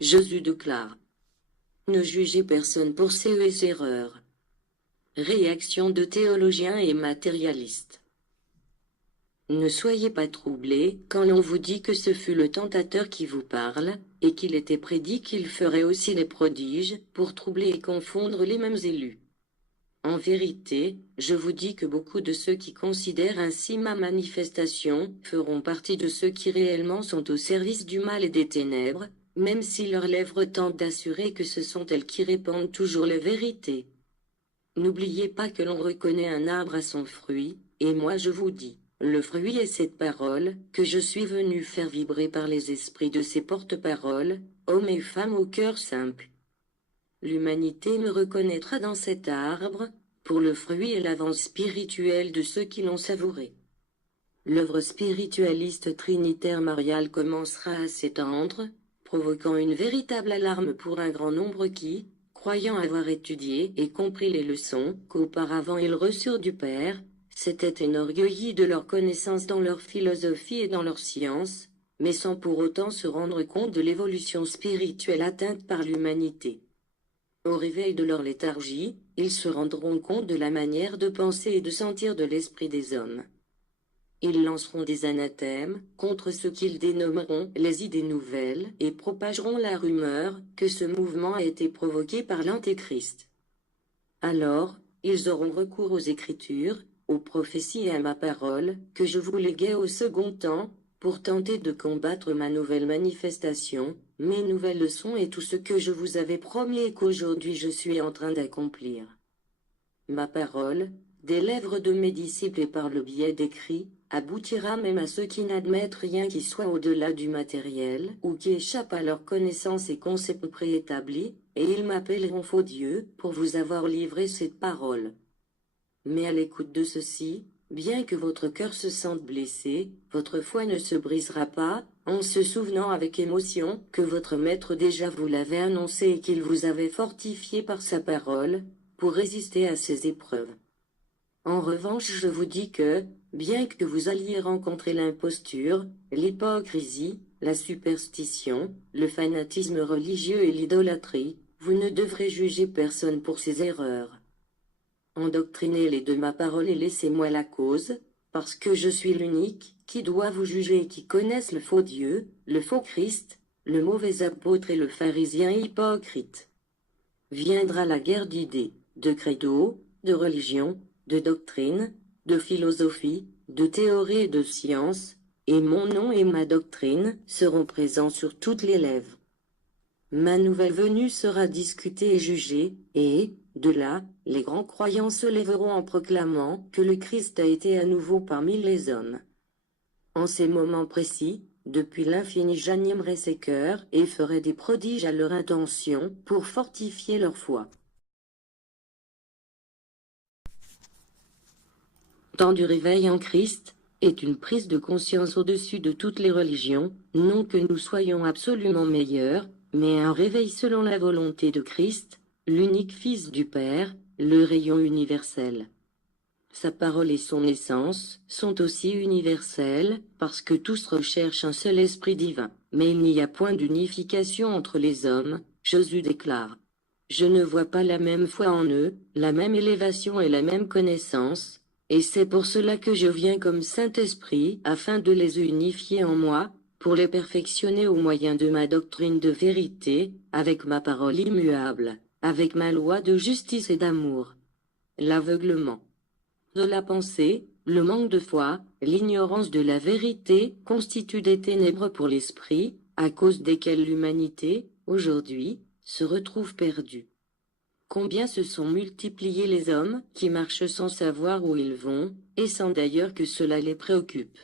Jésus déclare. Ne jugez personne pour ses erreurs. Réaction de théologiens et matérialistes. Ne soyez pas troublés quand l'on vous dit que ce fut le tentateur qui vous parle, et qu'il était prédit qu'il ferait aussi des prodiges, pour troubler et confondre les mêmes élus. En vérité, je vous dis que beaucoup de ceux qui considèrent ainsi ma manifestation feront partie de ceux qui réellement sont au service du mal et des ténèbres, même si leurs lèvres tentent d'assurer que ce sont elles qui répandent toujours la vérité. N'oubliez pas que l'on reconnaît un arbre à son fruit, et moi je vous dis. Le fruit est cette parole, que je suis venu faire vibrer par les esprits de ces porte-paroles, hommes et femmes au cœur simple. L'humanité me reconnaîtra dans cet arbre, pour le fruit et l'avance spirituelle de ceux qui l'ont savouré. L'œuvre spiritualiste trinitaire mariale commencera à s'étendre, provoquant une véritable alarme pour un grand nombre qui, croyant avoir étudié et compris les leçons qu'auparavant ils reçurent du Père, s'étaient enorgueillis de leur connaissance dans leur philosophie et dans leur science, mais sans pour autant se rendre compte de l'évolution spirituelle atteinte par l'humanité. Au réveil de leur léthargie, ils se rendront compte de la manière de penser et de sentir de l'esprit des hommes. Ils lanceront des anathèmes contre ce qu'ils dénommeront les idées nouvelles et propageront la rumeur que ce mouvement a été provoqué par l'Antéchrist. Alors, ils auront recours aux Écritures, aux prophéties et à ma parole, que je vous léguais au second temps, pour tenter de combattre ma nouvelle manifestation, mes nouvelles leçons et tout ce que je vous avais promis et qu'aujourd'hui je suis en train d'accomplir. Ma parole, des lèvres de mes disciples et par le biais d'écrits, aboutira même à ceux qui n'admettent rien qui soit au-delà du matériel ou qui échappe à leur connaissance et concept préétablis, et ils m'appelleront faux Dieu pour vous avoir livré cette parole. Mais à l'écoute de ceci, bien que votre cœur se sente blessé, votre foi ne se brisera pas, en se souvenant avec émotion que votre Maître déjà vous l'avait annoncé et qu'il vous avait fortifié par sa parole, pour résister à ces épreuves. En revanche, je vous dis que, bien que vous alliez rencontrer l'imposture, l'hypocrisie, la superstition, le fanatisme religieux et l'idolâtrie, vous ne devrez juger personne pour ses erreurs. Endoctrinez-les de ma parole et laissez-moi la cause, parce que je suis l'unique, qui doit vous juger et qui connaisse le faux Dieu, le faux Christ, le mauvais apôtre et le pharisien hypocrite. Viendra la guerre d'idées, de credo, de religion, de doctrine, de philosophie, de théorie et de science, et mon nom et ma doctrine seront présents sur toutes les lèvres. Ma nouvelle venue sera discutée et jugée, et, de là, les grands croyants se lèveront en proclamant que le Christ a été à nouveau parmi les hommes. En ces moments précis, depuis l'infini j'animerai ces cœurs et ferai des prodiges à leur intention pour fortifier leur foi. Temps du réveil en Christ est une prise de conscience au-dessus de toutes les religions, non que nous soyons absolument meilleurs, mais un réveil selon la volonté de Christ, l'unique Fils du Père, le rayon universel. Sa parole et son essence sont aussi universelles, parce que tous recherchent un seul esprit divin. Mais il n'y a point d'unification entre les hommes, Jésus déclare. Je ne vois pas la même foi en eux, la même élévation et la même connaissance, et c'est pour cela que je viens comme Saint-Esprit afin de les unifier en moi, pour les perfectionner au moyen de ma doctrine de vérité, avec ma parole immuable, avec ma loi de justice et d'amour. L'aveuglement de la pensée, le manque de foi, l'ignorance de la vérité constituent des ténèbres pour l'esprit, à cause desquelles l'humanité, aujourd'hui, se retrouve perdue. Combien se sont multipliés les hommes qui marchent sans savoir où ils vont, et sans d'ailleurs que cela les préoccupe.